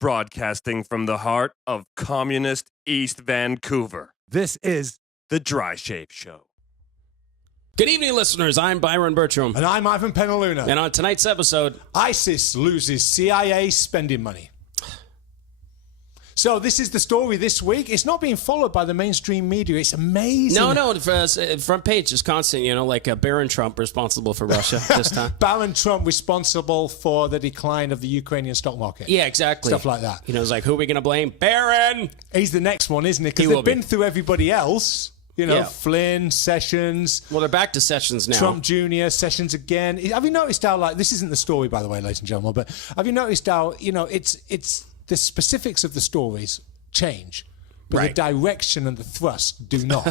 Broadcasting from the heart of communist East Vancouver. This is The Dry Shave Show. Good evening, listeners. I'm Byron Bertram. And I'm Ivan Penaluna. And on tonight's episode, ISIS loses CIA spending money. So this is the story this week. It's not being followed by the mainstream media. It's amazing. No, front page is constant, like Barron Trump responsible for Russia this time. Barron Trump responsible for the decline of the Ukrainian stock market. Yeah, exactly. Stuff like that. It's like, who are we going to blame? Barron! He's the next one, isn't he? Because they've been through everybody else. Flynn, Sessions. Well, they're back to Sessions now. Trump Jr., Sessions again. Have you noticed how, this isn't the story, by the way, ladies and gentlemen, but have you noticed how, it's the specifics of the stories change, but the direction and the thrust do not.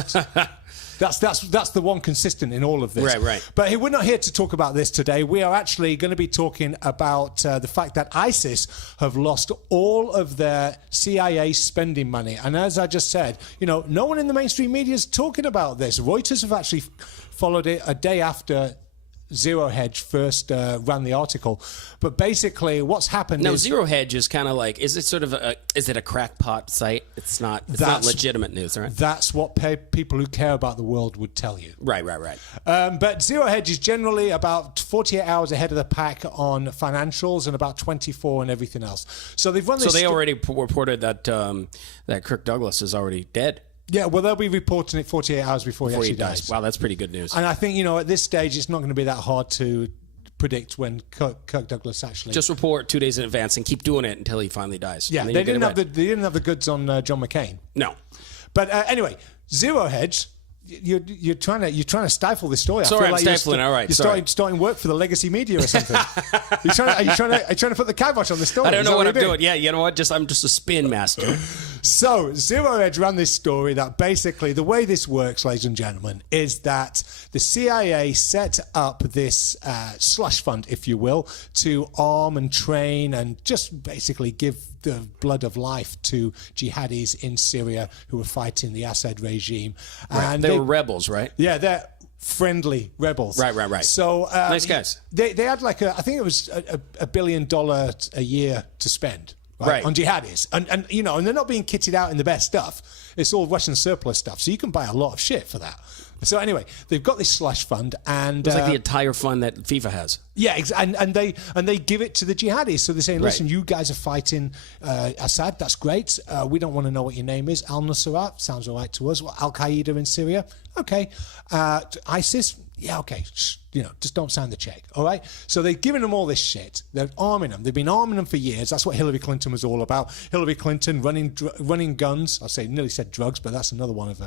That's the one consistent in all of this. Right. But we're not here to talk about this today. We are actually going to be talking about the fact that ISIS have lost all of their CIA spending money. And as I just said, no one in the mainstream media is talking about this. Reuters have actually followed it a day after Zero Hedge first ran the article. But basically what's happened is... Zero Hedge is kind of like, is it a crackpot site? It's not legitimate news, right? That's what people who care about the world would tell you. Right. But Zero Hedge is generally about 48 hours ahead of the pack on financials and about 24 on everything else. So they've run this... So they already reported that Kirk Douglas is already dead. Yeah, well, they'll be reporting it 48 hours before he actually dies. Wow, that's pretty good news. And I think, at this stage, it's not going to be that hard to predict when Kirk Douglas actually... Just report 2 days in advance and keep doing it until he finally dies. Yeah, they didn't have the goods on John McCain. No. But anyway, Zero Hedge... You're trying to stifle this story. Sorry, I'm stifling. All right, you're starting work for the legacy media or something. Are you trying to put the kibosh on the story? I don't know what I'm doing. Yeah, you know what? I'm just a spin master. So Zero Hedge ran this story that basically the way this works, ladies and gentlemen, is that the CIA set up this slush fund, if you will, to arm and train and just basically give the blood of life to jihadis in Syria who were fighting the Assad regime. Right. And they were rebels, right? Yeah, they're friendly rebels. Right. So nice guys. They had I think it was $1 billion a year to spend. Right. On jihadis. And they're not being kitted out in the best stuff. It's all Russian surplus stuff. So you can buy a lot of shit for that. So anyway, they've got this slush fund, and it's like the entire fund that FIFA has. Yeah, and they give it to the jihadis. So they're saying, listen, you guys are fighting Assad. That's great. We don't want to know what your name is. Al Nusrat sounds all right to us. Al Qaeda in Syria. Okay. ISIS. Yeah, okay. Just don't sign the check. All right. So they've given them all this shit. They're arming them. They've been arming them for years. That's what Hillary Clinton was all about. Hillary Clinton running guns. Nearly said drugs, but that's another one of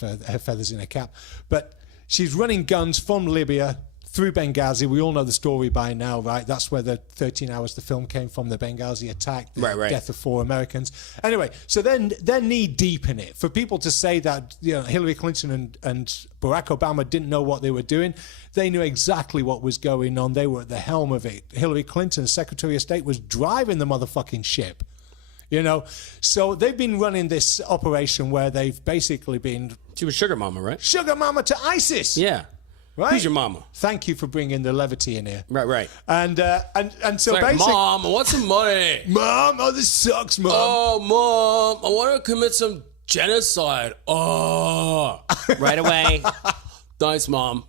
her feathers in her cap. But she's running guns from Libya through Benghazi. We all know the story by now, right? That's where the 13 hours the film came from, the Benghazi attack, the death of 4 Americans. Anyway, so they're knee deep in it. For people to say that Hillary Clinton and Barack Obama didn't know what they were doing, they knew exactly what was going on. They were at the helm of it. Hillary Clinton, Secretary of State, was driving the motherfucking ship. So they've been running this operation where they've basically been... She was sugar mama, right? Sugar mama to ISIS. Yeah. Right? Who's your mama? Thank you for bringing the levity in here. Right. And so like, basically... Mom, I want some money. Mom, this sucks, Mom. Oh, Mom, I want to commit some genocide. Oh. Right away. Nice, Mom.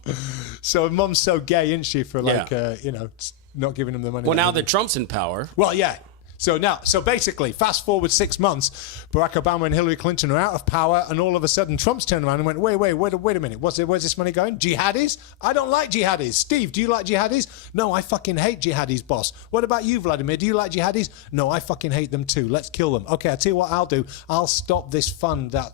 So Mom's so gay, isn't she, for not giving him the money. Well, now that Trump's in power. Well, yeah. So basically, fast forward 6 months, Barack Obama and Hillary Clinton are out of power, and all of a sudden Trump's turned around and went, wait a minute, where's this money going? Jihadis? I don't like jihadis. Steve, do you like jihadis? No, I fucking hate jihadis, boss. What about you, Vladimir? Do you like jihadis? No, I fucking hate them too. Let's kill them. Okay, I'll tell you what I'll do. I'll stop this fund that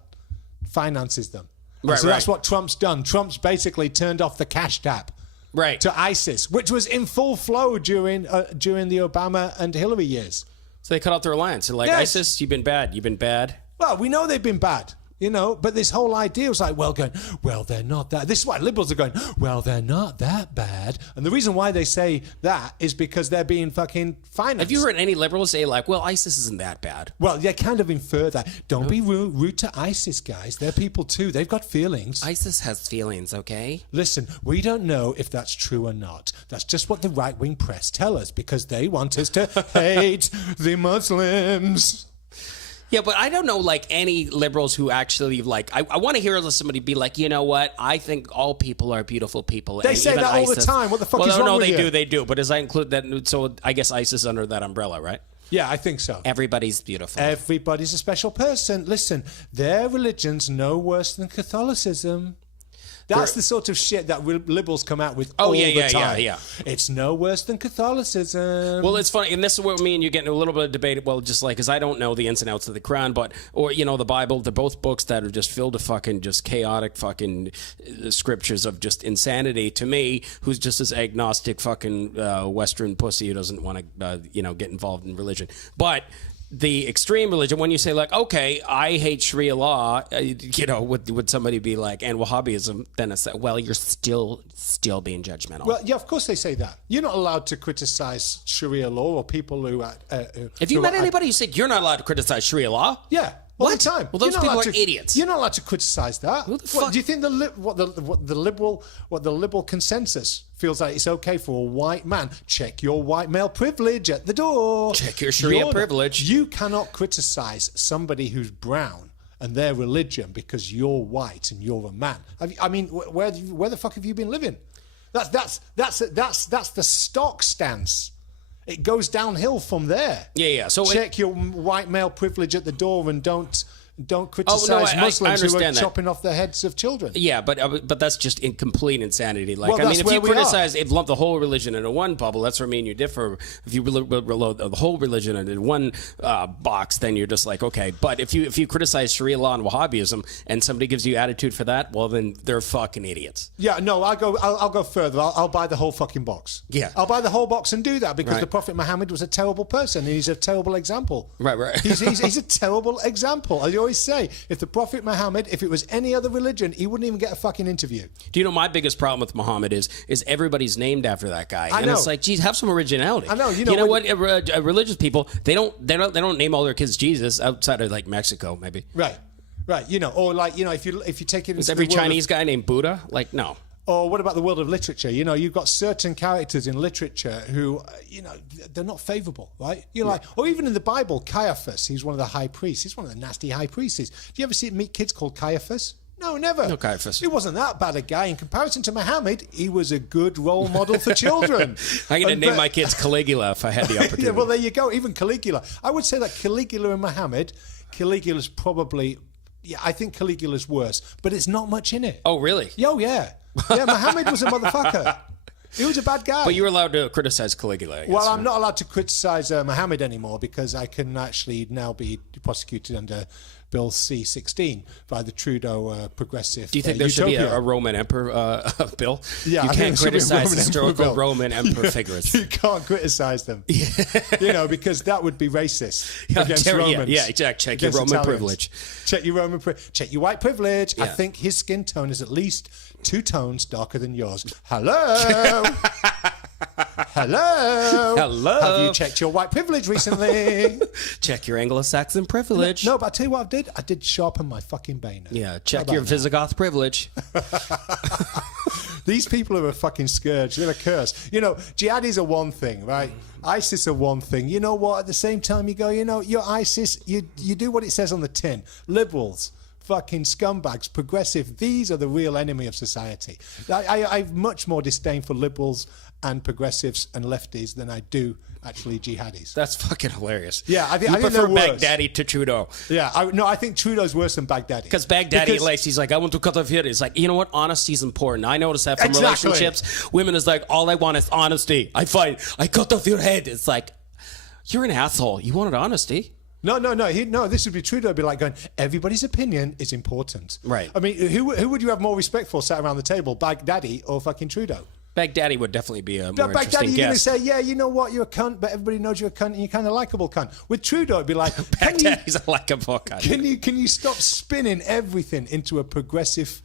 finances them. That's what Trump's done. Trump's basically turned off the cash tap. Right. To ISIS, which was in full flow during the Obama and Hillary years. So they cut out their alliance. They're like, yes. ISIS, you've been bad. Well, we know they've been bad. You know, but this whole idea was like, well, they're not that. This is why liberals are going, well, they're not that bad. And the reason why they say that is because they're being fucking financed. Have you heard any liberals say, like, well, ISIS isn't that bad? Well, they kind of infer that. Don't be rude to ISIS, guys. They're people too. They've got feelings. ISIS has feelings, okay? Listen, we don't know if that's true or not. That's just what the right-wing press tell us because they want us to hate the Muslims. Yeah, but I don't know, like, any liberals who actually, like, I want to hear somebody be like, you know what? I think all people are beautiful people. They say that all the time. What the fuck is wrong with you? They do. But does I include that? So I guess ISIS under that umbrella, right? Yeah, I think so. Everybody's beautiful. Everybody's a special person. Listen, their religion's no worse than Catholicism. That's the sort of shit that liberals come out with all the time. Yeah. It's no worse than Catholicism. Well, it's funny, and this is where me and you get into a little bit of debate. Well, just like, because I don't know the ins and outs of the Quran, or the Bible. They're both books that are just filled with fucking just chaotic fucking scriptures of just insanity. To me, who's just this agnostic fucking Western pussy who doesn't want to get involved in religion, but. The extreme religion, when you say like, okay, I hate Sharia law, would somebody be like, and Wahhabism, then it's like, well, you're still being judgmental. Well, yeah, of course they say that. You're not allowed to criticize Sharia law or people who... Have you met anybody who said you're not allowed to criticize Sharia law? Yeah. All the time. Well, those people are idiots. You're not allowed to criticize that. Who the fuck? Do you think what the liberal consensus feels like it's okay for a white man? Check your white male privilege at the door. Check your Sharia privilege. You cannot criticize somebody who's brown and their religion because you're white and you're a man. Where the fuck have you been living? That's the stock stance. It goes downhill from there. Yeah. So check your white male privilege at the door and don't criticize Muslims who are chopping off the heads of children. Yeah, but that's just complete insanity. Like, well, if you criticize, if lump the whole religion into one bubble, that's where me and you differ. If you reload the whole religion into one box, then you're just like, okay. But if you criticize Sharia law and Wahhabism, and somebody gives you attitude for that, well, then they're fucking idiots. Yeah, no, I'll go further. I'll buy the whole fucking box. Yeah, I'll buy the whole box and do that because the Prophet Muhammad was a terrible person and he's a terrible example. Right. He's a terrible example. I always say, if the Prophet Muhammad, if it was any other religion, he wouldn't even get a fucking interview. Do you know my biggest problem with Muhammad is everybody's named after that guy, I know. It's like, geez, have some originality. I know. You know what? Religious people, they don't name all their kids Jesus outside of like Mexico, maybe. Right. If you take it, is every Chinese guy named Buddha? Like, no. Or what about the world of literature? You've got certain characters in literature who, they're not favorable, right? Or even in the Bible, Caiaphas, he's one of the high priests. He's one of the nasty high priests. Do you ever meet kids called Caiaphas? No, never. No, Caiaphas. He wasn't that bad a guy. In comparison to Muhammad, he was a good role model for children. I'm going to name my kids Caligula if I had the opportunity. Yeah, well, there you go. Even Caligula. I would say that Caligula and Muhammad, Caligula's probably... Yeah, I think Caligula's worse, but it's not much in it. Oh, really? Oh, yeah. Yeah, Muhammad was a motherfucker. He was a bad guy. But you were allowed to criticize Caligula, I guess. Well, I'm not allowed to criticize Muhammad anymore because I can actually now be prosecuted under Bill C-16 by the Trudeau progressive. Do you think there should be a Roman emperor bill? Yeah, you can't criticize historical Roman emperor figures. You can't criticize them. Because that would be racist against Romans. Yeah, exactly. Check your Roman privilege. Check your Roman privilege. Check your white privilege. Yeah. I think his skin tone is at least 2 tones darker than yours. Hello. Hello. Have you checked your white privilege recently? Check your Anglo-Saxon privilege. No, but I'll tell you what I did. I did sharpen my fucking bane. Yeah, check your Visigoth privilege. These people are a fucking scourge. They're a curse. Jihadis are one thing, right? ISIS are one thing. You know what? At the same time, you go, you're ISIS. You do what it says on the tin. Liberals. Fucking scumbags, progressive. These are the real enemy of society. I have much more disdain for liberals and progressives and lefties than I do actually jihadis. That's fucking hilarious. Yeah, I think prefer Baghdadi to Trudeau. Yeah, I think Trudeau's worse than Baghdadi. Because Baghdadi, he's like, I want to cut off here. It's like, you know what? Honesty is important. I noticed that from relationships. Women is like, all I want is honesty. I fight. I cut off your head. It's like, you're an asshole. You wanted honesty. No. This would be Trudeau. Would be like going, everybody's opinion is important. Right. I mean, who would you have more respect for sat around the table, Baghdadi or fucking Trudeau? Baghdadi would definitely be a more Baghdadi, interesting you're going to guest. say, yeah, you know what, you're a cunt, but everybody knows you're a cunt and you're kind of likable cunt. With Trudeau, it'd be like, Baghdadi's a likable guy. can you stop spinning everything into a progressive...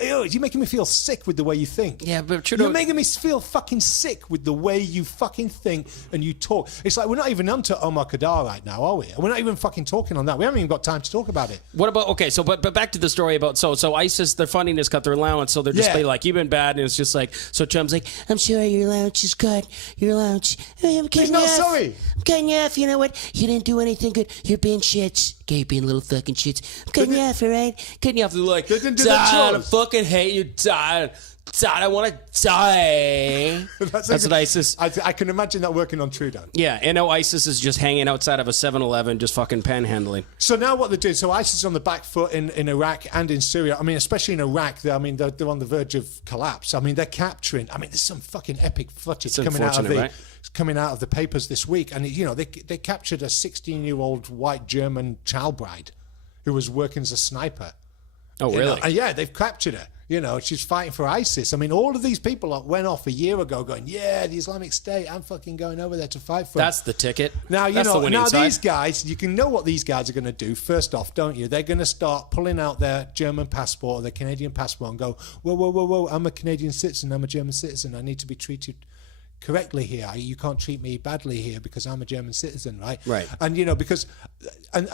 you're making me feel sick with the way you think. Yeah, but Trudeau... You're making me feel fucking sick with the way you fucking think and you talk. It's like we're not even onto Omar Khadr right now, are we? We're not even fucking talking on that. We haven't even got time to talk about it. What about, okay, so but back to the story about, so ISIS, their funding has cut their allowance, so they're just like, you've been bad, and it's just like, so Trump's like, I'm sorry, your allowance is cut, your allowance, I'm He's not sorry. I'm cutting you off, you know what, you didn't do anything good, you're being shits, okay, being little fucking shits, I'm cutting you off, all right, cutting you off, they're like, Dad, I fucking hate you, Dad, I want to die. That's what ISIS... I can imagine that working on Trudeau. Yeah, and now ISIS is just hanging outside of a 7-Eleven, just fucking panhandling. So now what they're doing, so ISIS is on the back foot in Iraq and in Syria. I mean, especially in Iraq, they're on the verge of collapse. I mean, they're capturing... I mean, there's some fucking epic footage coming out of the papers this week. And, you know, they captured a 16-year-old white German child bride who was working as a sniper. Oh, really? And yeah, they've captured her. You know, she's fighting for ISIS. I mean, all of these people went off a year ago going, yeah, the Islamic State, I'm fucking going over there to fight for them. That's the ticket. Now, That's the winning side. These guys, you can know what these guys are going to do, first off, don't you? They're going to start pulling out their German passport or their Canadian passport and go, whoa, I'm a Canadian citizen, I'm a German citizen, I need to be treated correctly here. You can't treat me badly here because I'm a German citizen, right? Right. And, you know, because, and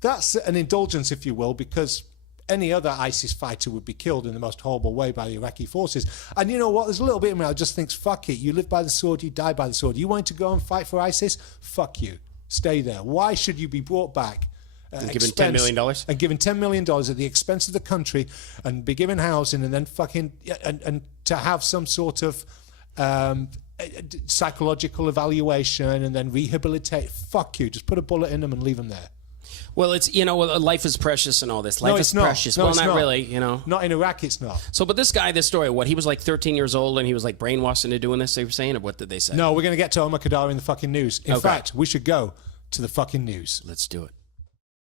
that's an indulgence, if you will, because any other ISIS fighter would be killed in the most horrible way by the Iraqi forces. And you know what? There's a little bit of me that just thinks, fuck it. You live by the sword, you die by the sword. You want to go and fight for ISIS? Fuck you. Stay there. Why should you be brought back and given $10 million? And given $10 million at the expense of the country and be given housing and then fucking... And to have some sort of psychological evaluation and then rehabilitate. Fuck you. Just put a bullet in them and leave them there. Well, it's, you know, life is precious and all this. Life is precious. No, well, it's not really, you know. Not in Iraq, it's not. So, but this guy, this story, what, he was like 13 years old and he was like brainwashed into doing this, they were saying, or what did they say? No, we're going to get to Omar Khadr in the fucking news. In fact, we should go to the fucking news. Let's do it.